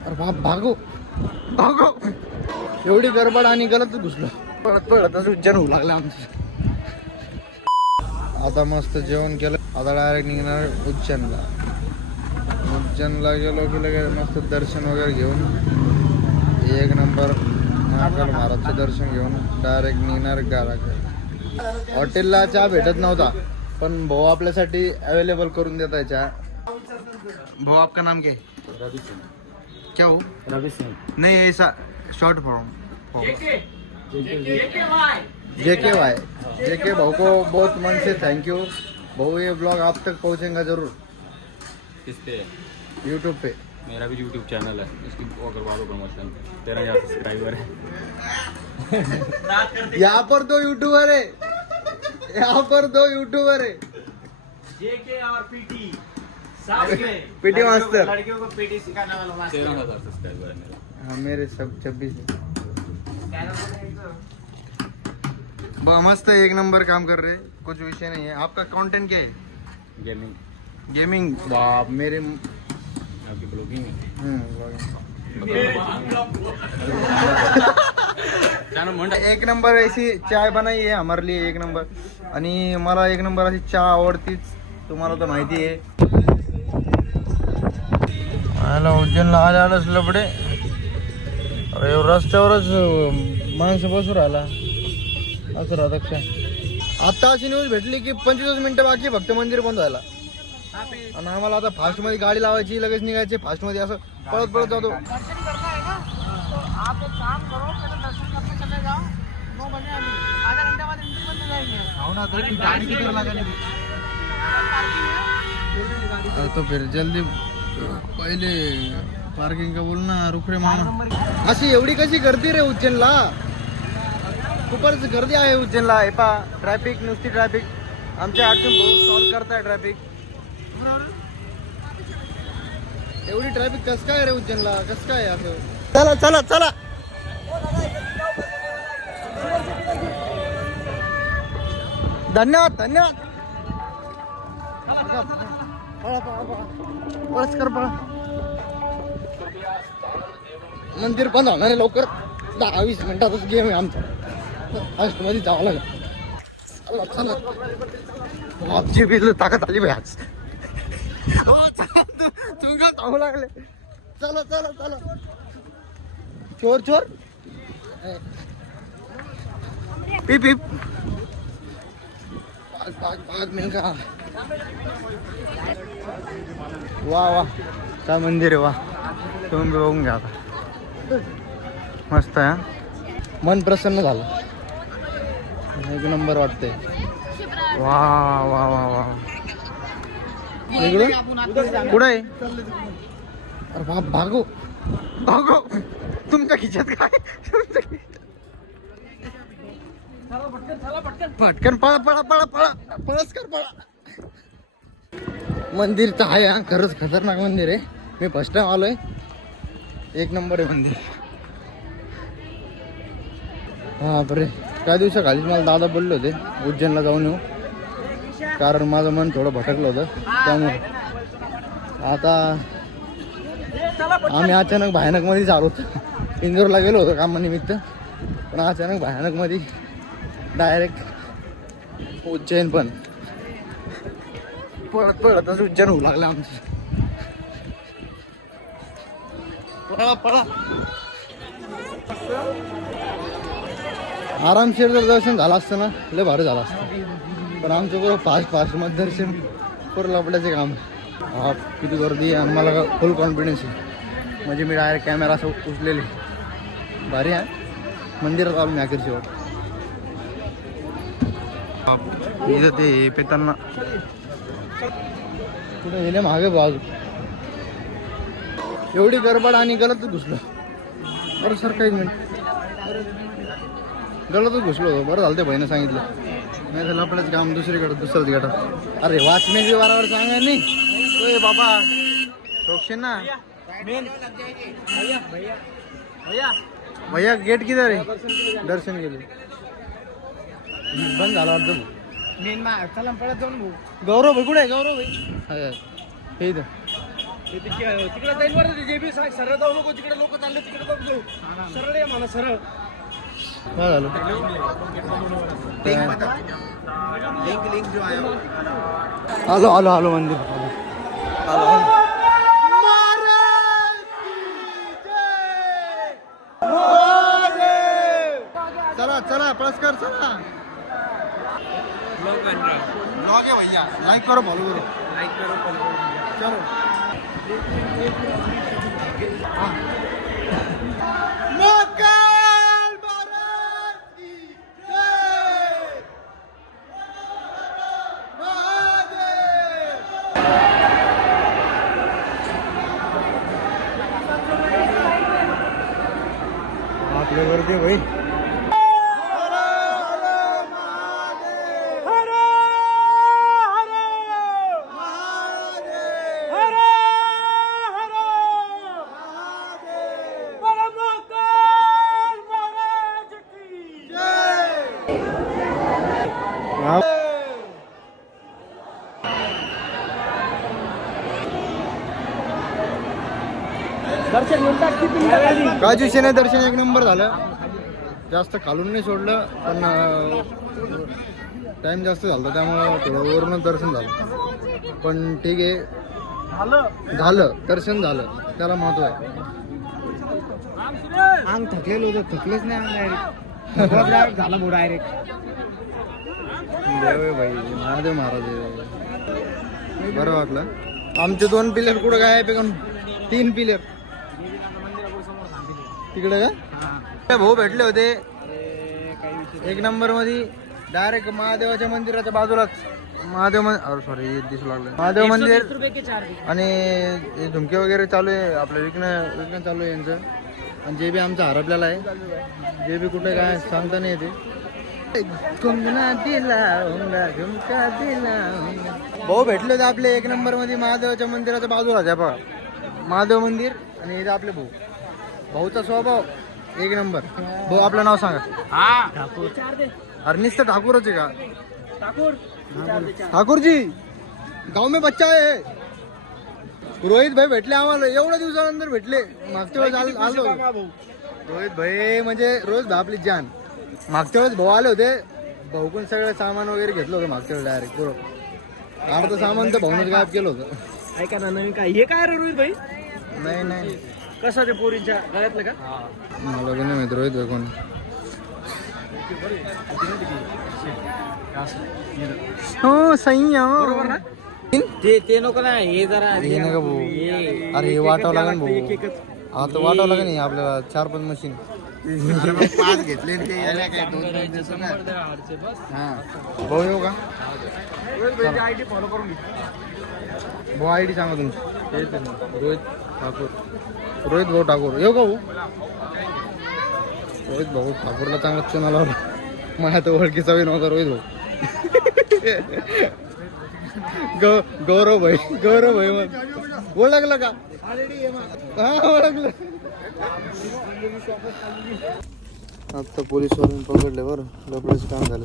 अरे बाप भागो भागो. एवढी गडबड आणि गलत घुसलो. पळत पळतच उज्जैन होऊ लागलं आमचं. आता मस्त जेवण केलं. आता डायरेक्ट निघणार उज्जैनला. उज्जैनला गेलो की लगेच मस्त दर्शन वगैरे घेऊन एक नंबर महाकाल महाराजचं दर्शन घेऊन डायरेक्ट निघणार घराकडे. हॉटेलला चहा भेटत नव्हता पण भाऊ आपल्यासाठी अवेलेबल करून देत आहे चहा. भाऊ आपका नाम क्या है? रवि सिंह. क्या हो? रवि सिंह. नहीं ऐसा short form. JK Y. JK भाऊ को बहुत मन से थैंक यू. भाऊ ये ब्लॉग आप तक पहुंचेगा जरूर. किस पे? यूट्यूब पे. मेरा भी यूट्यूब चैनल है, इसकी वो करवा दो प्रमोशन. 13,000 सब्सक्राइबर है. यहाँ पर दो यूट्यूबर है. यहाँ पर दो यूट्यूबर है. जेके और पीटी. PT master. लड़कियों को पीटी सिखाने वाला मास्टर. 13,000 सब्सक्राइबर है मेरा. हाँ मेरे सब 26 है. मस्त एक नंबर काम कर रहे. कुछ विषय नहीं है. आपका कंटेंट क्या है? गेमिंग. गेमिंग. बाप मेरे. आपकी ब्लॉगिंग है. एक नंबर ऐसी चाय बनाई है हमारे लिए. एक नंबर. आणि मला एक नंबर अशी चहा आवडतीच. तुम्हाला तर माहिती आहे. आला उज्जैनला आल्याच लबडे. अरे रस्त्यावरच माणसं बसून राहिला असं राहत काय. आता अशी न्यूज भेटली की 25 मिनिटं बाकी फक्त मंदिर बंद व्हायला. आणि आम्हाला आता फास्ट मध्ये गाडी लावायची लगेच निघायचे. फास्ट मध्ये असं पळत पळत जातो. दर्शन करना है ना तो आप एक काम करो, पहले दर्शन करने चले जाओ. 9 बजे आधा घंटे बाद एंट्री बंद हो जाएगी. हो ना तर गाडी किती लागेल. पार्किंग है. तो फिर जल्दी पहिले पार्किंग का बोल ना. रुक रे मामा. अशी एवढी कशी गर्दी रे उज्जैनला. खूपच गर्दी आहे उज्जैनला. हे पा ट्रॅफिक नुसती ट्रॅफिक. आमच्या अडचण भाऊ सॉल्व करताय ट्रॅफिक. एवढी ट्रॅफिक कस काय रे उज्जैनला. कस काय असं. चला चला चला. धन्यवाद धन्यवाद. पळा पळा पळा. पळच कर पळा. मंदिर बंद होणार आहे लवकर. 10-20 मिनिटातच गेम आहे आमचा. फास्ट मध्ये जावं लागेल. चला चला. आमची बिल ताकद आली भाई आज. तुमका थांबू लागले. चला चला चला. चोर चोर. पिप पिप. भाग भाग मिळका. वा वा काय मंदिर आहे. वा तुम्ही बघून घ्या आता. मस्त आहे. मन प्रसन्न झालं. एक नंबर वाटतंय. वा वा वा वा. इकडून कुठं आहे. अरे बाप भागो भागो. तुमच्या खिशात काय. पटकन पळा पळा पळा पळा. पळस कर पळा. मंदिर तर आहे. हा खरंच खतरनाक मंदिर आहे. मी फर्स्ट टाइम आलोय. एक नंबर आहे मंदिर. हा बरे. काही दिवसाखालीच मला दादा बोलले होते उज्जैनला जाऊन येऊ. कारण माझं मन थोडं भटकलं होतं त्यामुळे. आता आम्ही अचानक भयानक मध्ये चालू होतो. इंदोरला गेलो होतो कामानिमित्त. पण अचानक भयानक मध्ये डायरेक्ट उज्जैन. पण पळत पळतच उज्जैन होऊ लागलं आमचं. पळा पळा. आरामशीर जर दर्शन झालं असतं ना लय भारी झालं असतं. पण आमचं बरोबर फास्ट मध्ये दर्शन करून लपड्याचे काम. हा किती गर्दी. आणि मला फुल कॉन्फिडन्स आहे. म्हणजे मी डायरेक्ट कॅमेरा असं उचलेले. भारी आहे. मंदिरात आलो मी अखेर शेवट. इथं ते पेतांना कुठे गेले मागे बाजू. एवढी गडबड आणि गलत घुसलो. बरं सर काही मिनिट. गलतच घुसलो होतो. बरं झालं ते बहिणं सांगितलं. नाही तर आपल्याच काम दुसरीकडे दुसऱ्याच गटात. अरे वॉचमॅन बी बरोबर सांगा नाही. बाबा रोक्षे ना. भैया गेट किधर आहे. दर्शन गेले. बंद झाला वाटतं. मेन चला पळत जाऊन भाऊ. गौरव भाई कुठे आहे. गौरव भाई हे इथं. तिकडे जाईल बरं जे बी सरळ जाऊ नको तिकडे लोक चालले तिकडे बघ जाऊ सरळ ये मला सरळ काय झालं आलो आलो आलो मंदिर आलो आलो चला चला पळसकर चला ब्लॉग है भैया लाइक करो फॉलो करो चलो मोगल भारत की जय महादेव आपल्या वरती भाई दर्शन मिळतात किती मिनिटात काजूशेने दर्शन एक नंबर झालं जास्त खालून नाही सोडलं पण टाइम जास्त झाला त्यामुळं थोडं वरूनच दर्शन झालं पण ठीक आहे झालं दर्शन झालं त्याला महत्व आहे अंग थकलेलं होतं थकलेच नाही डायरेक्ट झाला भाऊ डायरेक्ट देव भाई महादेव महाराज आहे. बरं वाटलं आमचे 2 पिलर कुठं काय आहे 3 पिलर तिकडे का भाऊ भेटले होते एक नंबर मध्ये डायरेक्ट महादेवाच्या मंदिराच्या बाजूलाच महादेव सॉरी दिसू लागलं महादेव मंदिर आणि हे झुमके वगैरे चालू आहे आपलं विकणं चालू आहे यांचं आणि जे बी आमचं हरपलेलं आहे जे बी कुठे काय सांगता नाही येते कंगना दिला झुमका दिला भाऊ भेटले होते आपले एक नंबर मध्ये महादेवाच्या मंदिराच्या बाजूलाच आहे बघा महादेव मंदिर आणि इथं आपले भाऊ भाऊचा स्वभाव एक नंबर भाऊ आपलं नाव सांगा अरे नुसतं ठाकूरच आहे का ठाकूर जी गाव में बच्चा आहे रोहित भाई भेटले आम्हाला एवढ्या दिवसानंतर भेटले मागच्या वेळेस आलो रोहित भाई म्हणजे रोहित भाई आपली जान मागच्या वेळेस भाऊ आले होते भाऊ पण सगळं सामान वगैरे घेतलं होतं मागच्या वेळेस डायरेक्ट बरोबर अर्ध सामान तर भाऊनच गायब केलं होतं ऐका ना नवीन काय हे काय रे रोहित भाई नाही नाही कसं ते पोरींच्या गळ्यातलं का मला पण नाही माहित रोहित भाई कोण हो सही बरोबर ना ते नको ना हे जरा हे नका भाऊ अरे हे वाटावं लागेल भाऊ हा तर वाटावं लागेल नाही आपल्याला 4-5 मशीन 5 घेतले भाऊ येऊ का आयडी फॉलो करून घे भाऊ आयडी सांगा तुमची रोहित ठाकूर रोहित भाऊ ठाकूर येऊ का भाऊ रोहित भाऊ ठाकूरला चांगला चुना लावला माझ्या तर ओळखीचा बी नव्हता रोहित भाऊ गौरव भाई मग ओळखलं का हा ओळखलं आता पोलीस वाल्याने पकडले बरं लपड्याचं काम झालं